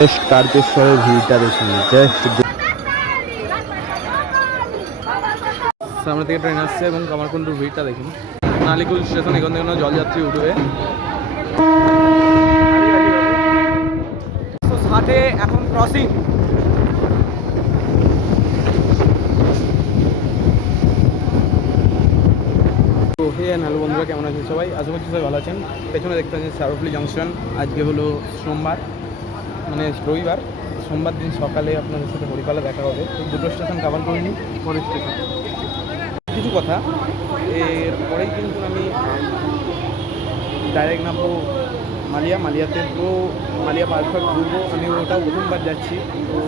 Just তারকেশ্বরের ভিড়টা দেখুন, just সামনে থেকে ট্রেন আসছে এবং কামারকুণ্ডুর ভিড়টা দেখুন। নালিকুল স্টেশন, এখান থেকে জলযাত্রী উঠবে। 160 এখন ক্রসিং। তো হে হ্যালো বন্ধুরা, কেমন আছেন সবাই? আশা করছি সবাই ভালো আছেন। পেছনে দেখতে পাচ্ছেন সারফলি জাংশন। আজকে হলো সোমবার, মানে রবিবার। সোমবার দিন সকালে আপনাদের সাথে হরিপালা দেখা হবে। দুটো স্টেশন কভার করে নিই, পরের স্টেশন কিছু কথা। এরপরেই কিন্তু আমি ডাইরেক্ট নামবো মালিয়াতে। তো মালিয়া পারফেক্ট ঘুরবো আমি, ওটাও প্রথমবার যাচ্ছি। তো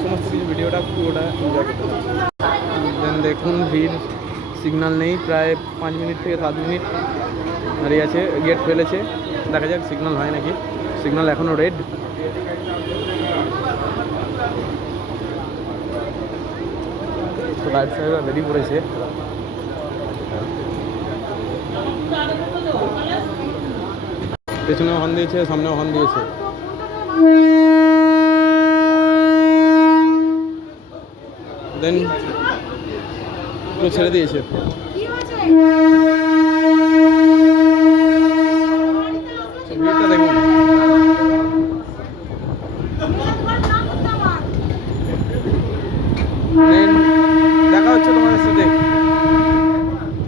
সমস্ত কিছু ভিডিওটা পুরোটা এনজয় করতে পারছি। দেন দেখুন ভিড়, সিগন্যাল নেই, প্রায় 5 মিনিট থেকে 7 মিনিট দাঁড়িয়ে আছে। গেট ফেলেছে, দেখা যাক সিগন্যাল হয় নাকি। সিগন্যাল এখনও রেড। তো রাইট সাইডে বেরিয়ে পড়েছে। পেছনেও হর্ন দিয়েছে, সামনেও হর্ন দিয়েছে। দেন পুরো ছেড়ে দিয়েছে। ভিড়টা দেখুন।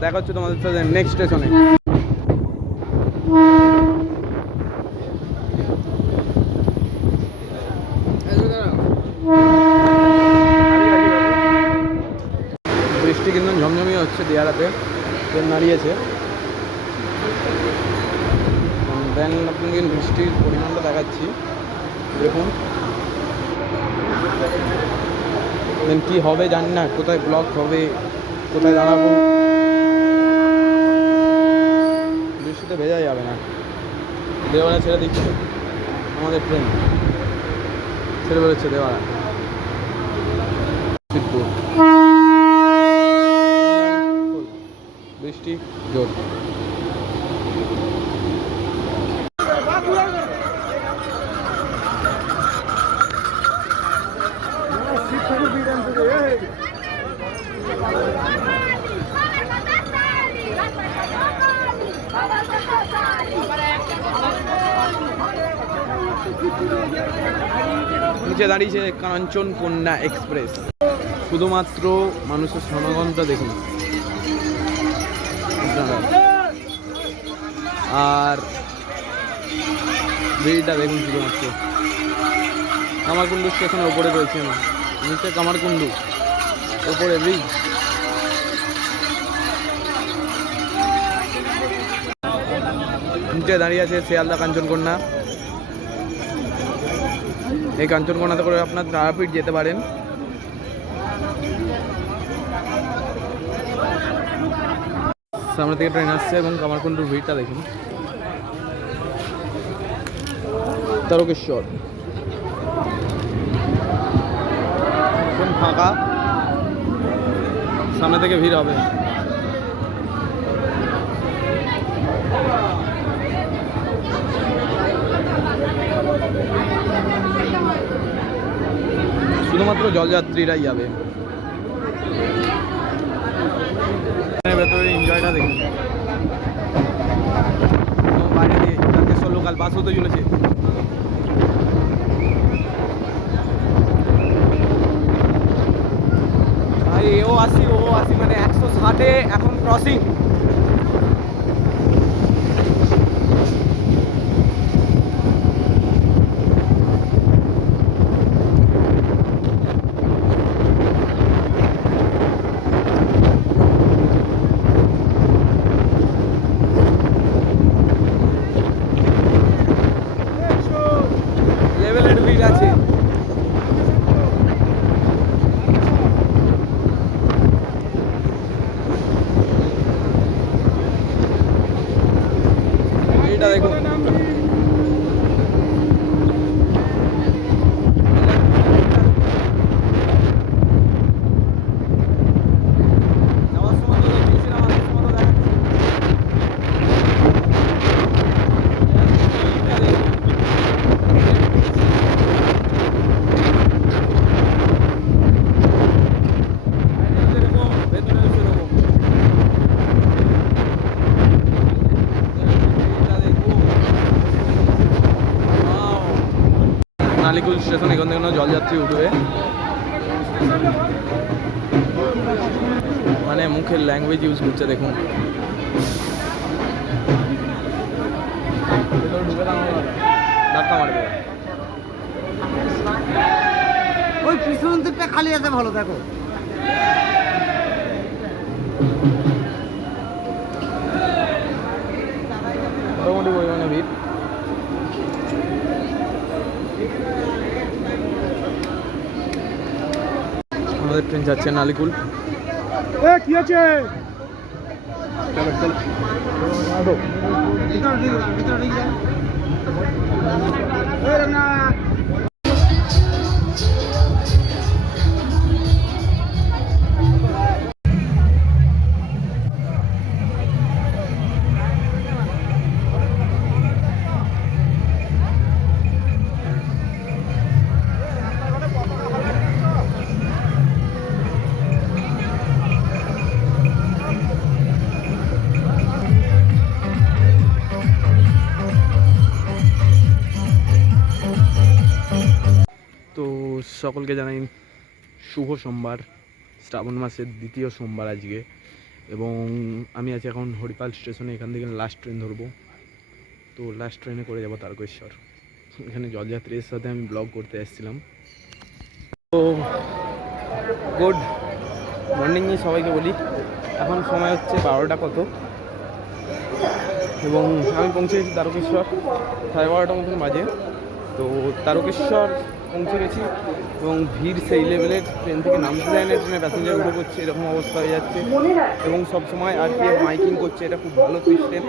দেখা হচ্ছে তোমাদের সাথে নেক্সট স্টেশনে। বৃষ্টি কিন্তু ঝমঝমিয়ে হচ্ছে, দিয়ারাতে ট্রেন দাঁড়িয়েছে। দেন আপনাকে বৃষ্টির পরিমাণটা দেখাচ্ছি, দেখুন। দেন কী হবে জানি না, কোথায় ব্লক হবে, কোথায় দাঁড়াবো। বৃষ্টিতে ভেজা যাবে না। দেওয়ারা ছেড়ে দিচ্ছে আমাদের ট্রেন, ছেড়ে বেরোচ্ছে দেওয়ারা শিবপুর। বৃষ্টি জোর। নিচে দাঁড়িয়েছে কাঞ্চন কন্যা এক্সপ্রেস। শুধুমাত্র মানুষের সমাগমটা দেখুন আপনারা, আর ভিড়টা দেখুন শুধুমাত্র। কামারকুণ্ডু স্টেশনের ওপরে রয়েছে, নিচে কামারকুণ্ডু, ওপরে ব্রিজ। নিচে দাঁড়িয়ে আছে শিয়ালদা কাঞ্চনকন্যা। এই কাঞ্চনকন্যাতে করে আপনার তারাপীঠ যেতে পারেন। সামনে থেকে ট্রেন আসছে এবং কামারকুণ্ডুর ভিড়টা দেখুন। তারকেশ্বর ফাঁকা, সামনে থেকে ভিড় হবে। শুধুমাত্র জলযাত্রীরাই যাবে। ভেতরে এনজয়টা দেখুন। বাইরে দিয়ে তারকেশ্বর লোকাল বাস হতে চলেছে। ভাই ও আসি মানে 160 এখন ক্রসিং। লেভেলের ভিড় আছে। নালিকুল স্টেশন, এখান থেকে জলযাত্রী উঠবে। মানে মুখের ল্যাঙ্গুয়েজ ইউজ করছে দেখুন। ধাক্কা মারবে। ওই পিছন দিকটা খালি আছে, ভালো দেখো। মোটামুটি পরিমাণে ভিড়। আমাদের ট্রেন যাচ্ছে নালিকুল। কি আছে? তো সকলকে জানাই শুভ সোমবার, শ্রাবণ মাসের দ্বিতীয় সোমবার আজকে। এবং আমি আছি এখন হরিপাল স্টেশনে। এখান থেকে লাস্ট ট্রেন ধরবো। তো লাস্ট ট্রেনে করে যাবো তারকেশ্বর। এখানে জলযাত্রীর সাথে আমি ব্লগ করতে এসেছিলাম। তো গুড মর্নিংই সবাইকে বলি। এখন সময় হচ্ছে 12টা কত, এবং আমি পৌঁছে গেছি তারকেশ্বর 12:30 মতন বাজে। তো তারকেশ্বর পৌঁছে গেছি এবং ভিড় সেই লেভেলের, ট্রেন থেকে নামতে যায় না, ট্রেনে প্যাসেঞ্জার উঠে করছে, এরকম অবস্থা হয়ে যাচ্ছে। এবং সবসময় RPF মাইকিং করছে, এটা খুব ভালো সিস্টেম।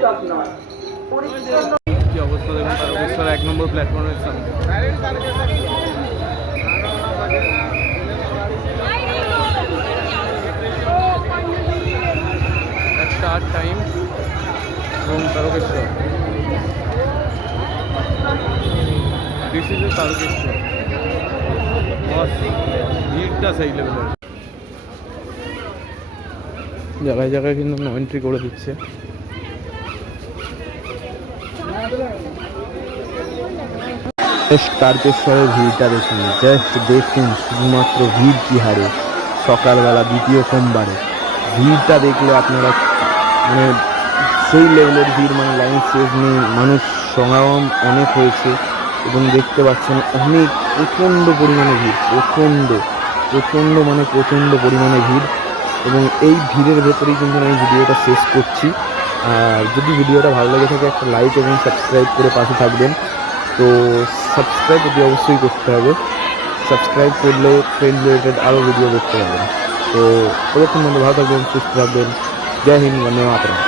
কী অবস্থা দেখুন তারকেশ্বর 1 নম্বর প্ল্যাটফর্মের সামনে। একটা টাইম এবং Tarakeswar, this is a Tarakeswar. ভিড়টা সেই লেভেলের, জায়গায় জায়গায় কিন্তু নো এন্ট্রি করে দিচ্ছে। তারকেশ্বরের ভিড়টা দেখুন, জাস্ট দেখুন শুধুমাত্র ভিড় কি হারে। সকালবেলা দ্বিতীয় সোমবারে ভিড়টা দেখলে আপনারা মানে সেই লেভেলের ভিড়, মানে লাইন শেষ নেই। মানুষ সমাগম অনেক হয়েছে এবং দেখতে পাচ্ছেন অনেক প্রচণ্ড পরিমাণে ভিড়, প্রচণ্ড মানে প্রচণ্ড পরিমাণে ভিড়। এবং এই ভিড়ের ভেতরেই কিন্তু আমি ভিডিওটা শেষ করছি। আর যদি ভিডিওটা ভালো লেগে থাকে একটা লাইক এবং সাবস্ক্রাইব করে পাশে থাকবেন। তো সাবস্ক্রাইব অতি অবশ্যই করতে হবে। সাবস্ক্রাইব করলে ট্রেন রিলেটেড আরও ভিডিও দেখতে পাবেন। তো ততক্ষণ মধ্যে ভালো থাকবেন, সুস্থ থাকবেন। জয় হিন্দ, বন্দে মাতরম।